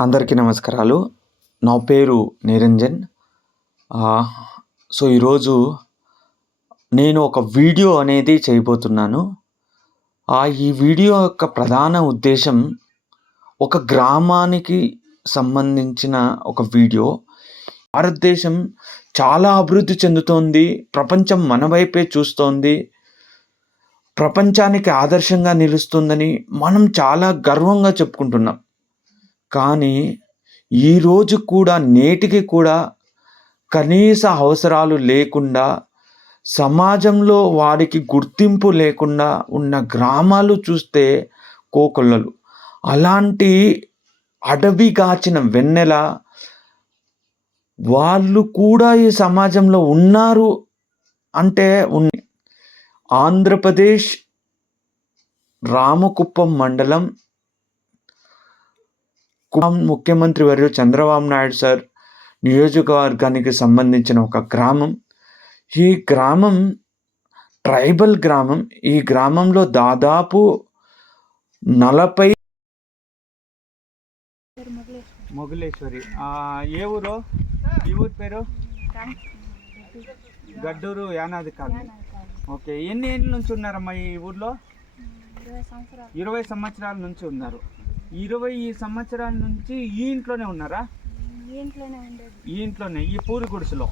అందరికీ నమస్కారాలు. నా పేరు నిరంజన్. సో ఈరోజు నేను ఒక వీడియో అనేది చేయబోతున్నాను. ఈ వీడియో యొక్క ప్రధాన ఉద్దేశం ఒక గ్రామానికి సంబంధించిన ఒక వీడియో. భారతదేశం చాలా అభివృద్ధి చెందుతోంది. ప్రపంచం మన వైపే చూస్తోంది. ప్రపంచానికి ఆదర్శంగా నిలుస్తుందని మనం చాలా గర్వంగా చెప్పుకుంటున్నాం. కానీ ఈరోజు కూడా నేటికి కూడా కనీస అవసరాలు లేకుండా సమాజంలో వారికి గుర్తింపు లేకుండా ఉన్న గ్రామాలు చూస్తే కోకొల్లలు. అలాంటి అడవి కాచిన వెన్నెల వాళ్ళు కూడా ఈ సమాజంలో ఉన్నారు అంటే ఉన్న ఆంధ్రప్రదేశ్ రామకుప్పం మండలం ముఖ్యమంత్రి వర్యులు చంద్రబాబు నాయుడు సార్ నియోజకవర్గానికి సంబంధించిన ఒక గ్రామం. ఈ గ్రామం ట్రైబల్ గ్రామం. ఈ గ్రామంలో దాదాపు నలభై మొగలేశ్వరి. ఏ ఊరు? ఈ ఊరు పేరు? గడ్డూరు యానాది కాలనీ. ఓకే ఎన్ని ఏళ్ళ నుంచి ఉన్నారమ్మా ఈ ఊర్లో? ఇరవై సంవత్సరాల నుంచి ఉన్నారు. ఇరవై సంవత్సరాల నుంచి ఈ ఇంట్లోనే ఉన్నారా? ఈ ఇంట్లోనే ఈ పూరి గుడిసెలో?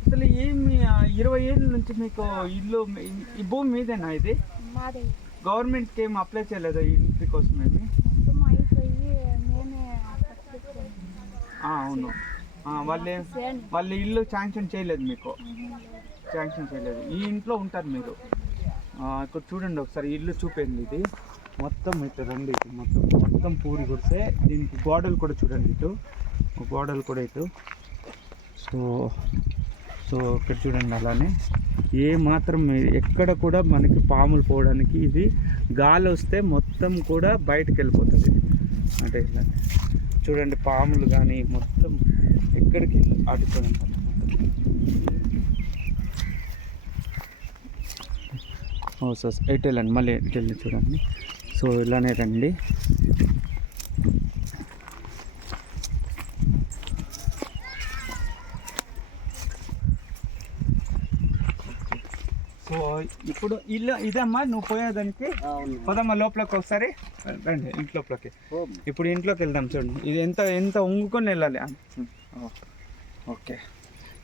అసలు ఏమి ఇరవై ఏళ్ళ నుంచి మీకు ఇల్లు ఈ భూమి మీదేనా ఇది? గవర్నమెంట్కి ఏం అప్లై చేయలేదా ఈ ఇంటి పట్టుకొచ్చుకున్నాం. ఆ, అవును. వాళ్ళే వాళ్ళ ఇల్లు శాంక్షన్ చేయలేదు మీకు? శాంక్షన్ చేయలేదు. ఈ ఇంట్లో ఉంటారు మీరు? ఇక్కడ చూడండి ఒకసారి ఇల్లు చూపింది ఇది. మొత్తం ఇటు రండి. ఇటు మొత్తం మొత్తం పూరి కొడితే దీనికి గోడలు కూడా చూడండి ఇటు. గోడలు కూడా ఇటు. సో సో ఇక్కడ చూడండి అలానే. ఏ మాత్రం ఎక్కడ కూడా మనకి పాములు పోవడానికి ఇది గాలి వస్తే మొత్తం కూడా బయటకు వెళ్ళిపోతుంది. అంటే ఇట్లా చూడండి పాములు కానీ మొత్తం ఎక్కడికి ఆడుకోవడం ఓ సార్ ఎటు వెళ్ళండి. మళ్ళీ ఎటు వెళ్ళి చూడండి. సో ఇలానే రండి సో ఇప్పుడు ఇల్లు ఇదమ్మా నువ్వు పోయేదానికి? పదమ్మా లోపలికి ఒకసారి రండి ఇంట్లోపలికి ఇప్పుడు ఇంట్లోకి వెళ్దాం చూడండి. ఇది ఎంత ఎంత ఉంగుకొని వెళ్ళాలి? ఓకే.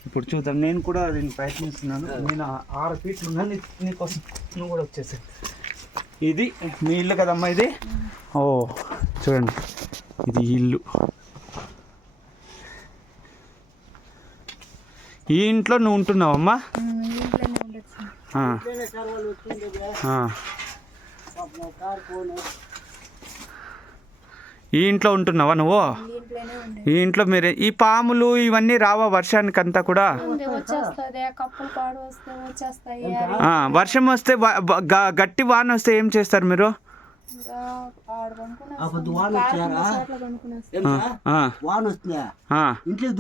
ఇప్పుడు చూద్దాం. నేను కూడా దీన్ని ప్రయత్నిస్తున్నాను. నేను ఆరు ఫీట్లు ఉన్నాను నీకోసం నువ్వు కూడా వచ్చేసి ఇది మీ ఇల్లు కదమ్మా ఇది? ఓ చూడండి. ఇది ఇల్లు. ఈ ఇంట్లో నువ్వు ఉంటున్నావమ్మా? ఆ. ఈ ఇంట్లో ఉంటున్నావా నువ్వు? ఈ ఇంట్లోనే ఉండేది ఈ ఇంట్లో మీరే ఈ పాములు ఇవన్నీ రావా వర్షానికి అంతా కూడా? ఉంది వచ్చేస్తుంది కప్పలు పాడు వస్తే వచ్చేస్తాయి ఆ, వర్షం వస్తే గట్టి వాన వస్తే ఏం చేస్తారు మీరు? వాన వస్తుందా? ఇంట్లోకి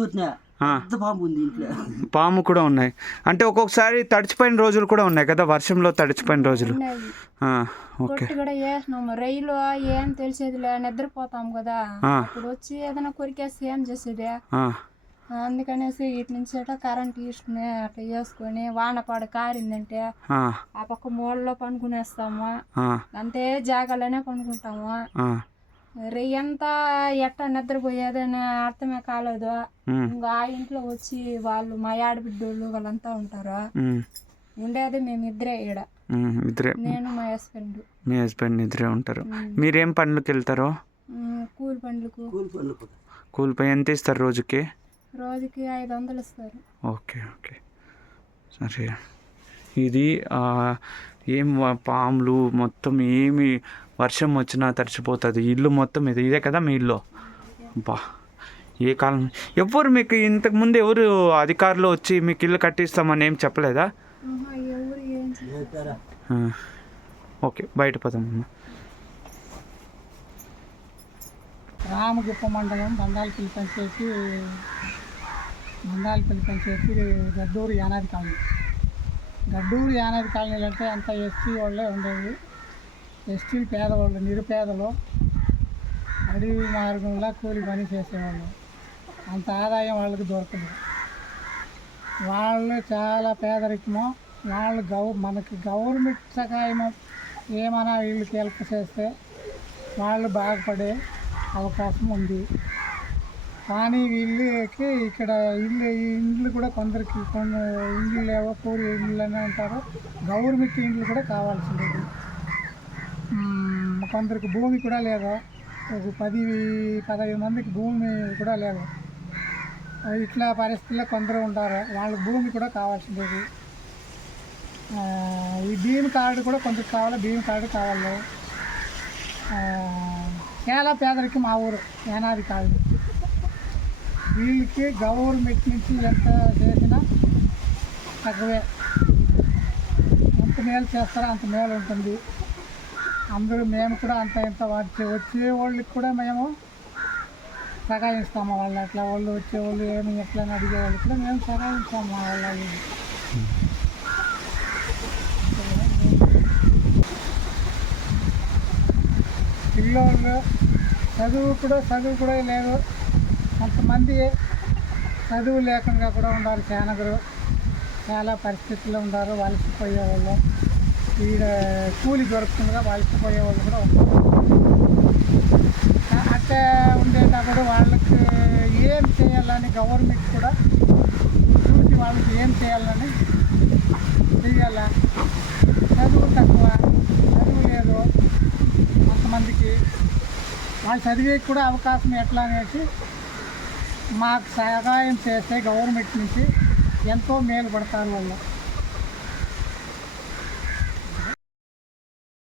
పాము ఉంది ఇంట్లో. పాము కూడా ఉన్నాయి. అంటే ఒక్కొక్కసారి తడిచిపోయిన రోజులు కూడా ఉన్నాయి కదా వర్షంలో తడిచిపోయిన రోజులు. ఓకే. కూడా వేసినాము రైలు ఏం తెలిసేదిలే నిద్రపోతాం కదా. ఆ. అప్పుడు వచ్చి ఏదైనా కొరికేస్తే ఏం చేసేది? అందుకనేసి ఇటు నుంచి అట్లా కరెంట్ తీసుకుని అట్లా వేసుకొని వాన పడ కారిందంటే ఆ, పక్క మూలలో పనుకునేస్తాము. అంతే జాగాలోనే పనుకుంటాము. రెయ్యంతా ఎట్ట నిద్రపోయేదని అర్థమే కాలేదు. ఇంకా ఆ ఇంట్లో వచ్చి వాళ్ళు మా ఆడబిడ్డోళ్ళు వాళ్ళంతా ఉంటారు. ఉండేది మేము ఇద్దరే ఈడ ఇద్దరే. నేను మా హస్బెండ్. మీ హస్బెండ్ ఇద్దరే ఉంటారు. మీరేం పనులకు వెళ్తారు? కూలి పండ్లకు. కూలి పనులు కూలిపై ఎంత ఇస్తారు రోజుకి? రోజుకి ఐదు వందలు ఇస్తారు. Okay okay. సరే. ఇది ఆ, ఏం పాములు మొత్తం ఏమి వర్షం వచ్చినా తడిచిపోతుంది. ఇల్లు మొత్తం ఇది ఇదే కదా మీ ఇల్లు? బా ఏ కాలం? ఎవ్వరు మీకు ఇంతకుముందు ఎవరు అధికారులు వచ్చి మీకు ఇల్లు కట్టిస్తామని ఏం చెప్పలేదా? ఎవరు ఓకే బయట పదమ్మా రామగుప్ప మండలం బండాలపల్లి పంచాయతీ బండాలపల్లి పంచాయతీ గడ్డూరు యానాది కాలనీ. గడ్డూరు యానాది కాలనీలు అంటే అంతా ఎస్టీ వాళ్ళే ఉండేది ఎస్టీలు పేదవాళ్ళు నిరుపేదలు. అడవి మార్గంలో కూలి పని చేసేవాళ్ళు. అంత ఆదాయం వాళ్ళకి దొరకదు. వాళ్ళు చాలా పేదరికము. వాళ్ళు గవ మనకి గవర్నమెంట్ సహాయము ఏమైనా వీళ్ళకి హెల్ప్ చేస్తే వాళ్ళు బాగుపడే అవకాశం ఉంది. కానీ వీళ్ళకి ఇక్కడ ఇల్లు ఈ ఇండ్లు కూడా కొందరికి కొన్ని ఇండ్లు లేవో పూరి ఇండ్లు అని అంటారు. గవర్నమెంట్ ఇండ్లు కూడా కావాల్సింది. కొందరికి భూమి కూడా లేదు. ఒక పది పదహైదు మందికి భూమి కూడా లేదు. ఇట్లా పరిస్థితుల్లో కొందరు ఉంటారు. వాళ్ళకి భూమి కూడా కావాల్సింది. ఈ భీమ్ కార్డు కూడా కొందరికి కావాలి భీమ్ కార్డు కావాలి. చాలా పేదరికి మా ఊరు ఏనాది కాదు. వీళ్ళకి గవర్నమెంట్ నుంచి ఎంత చేసినా తక్కువే. ఎంత మేలు చేస్తారో అంత మేలు ఉంటుంది. అందరూ మేము కూడా అంత ఇంత వచ్చే వచ్చే వాళ్ళకి కూడా మేము సహాయిస్తాము వాళ్ళు అట్లా వాళ్ళు వచ్చే వాళ్ళు ఏమి ఎట్లా అని అడిగే వాళ్ళు కూడా మేము సహాయిస్తాము మా వాళ్ళని. పిల్లోళ్ళు చదువు కూడా చదువు కూడా లేదు. కొంతమంది చదువు లేకుండా కూడా ఉన్నారు. చానగరు చాలా పరిస్థితుల్లో ఉన్నారు. వలసిపోయే వాళ్ళు. ఈడ కూలి దొరుకుతుందిగా వలసిపోయే వాళ్ళు కూడా ఉన్నారు. అట్లా ఉండేటప్పుడు వాళ్ళకి ఏం చేయాలని గవర్నమెంట్ కూడా చూసి వాళ్ళకి ఏం చేయాలని చెయ్యాల? చదువు తక్కువ చదువు లేదు. కొంతమందికి వాళ్ళు చదివే కూడా అవకాశం ఎట్లా అనేసి మాకు సహాయం చేస్తే గవర్నమెంట్ నుంచి ఎంతో మేలు పడతారు వాళ్ళు.